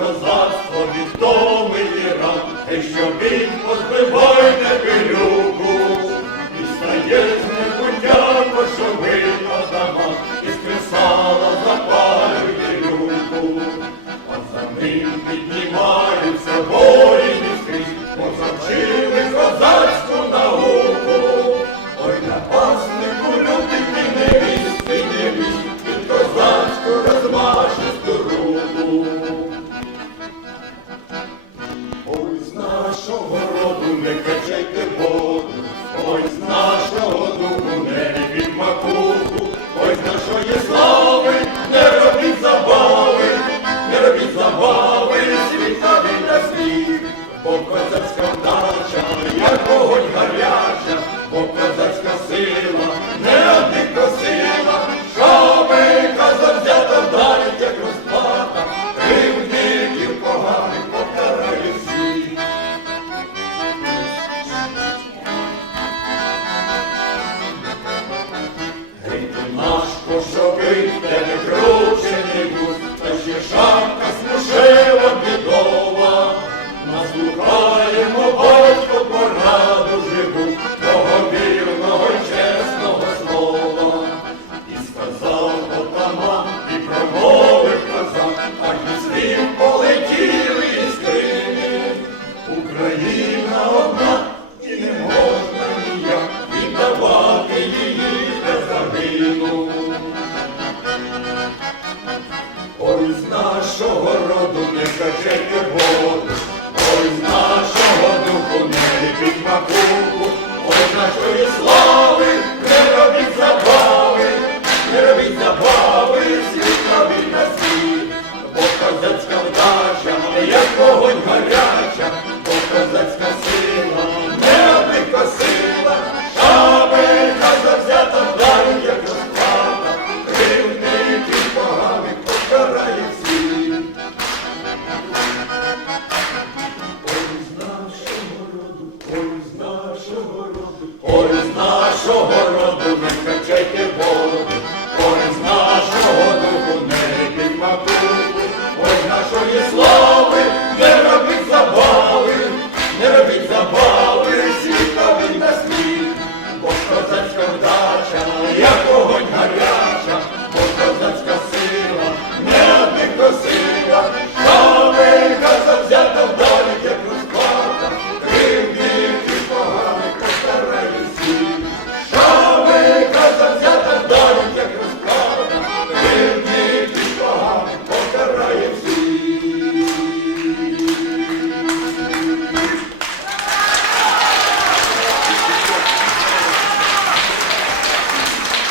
Cause o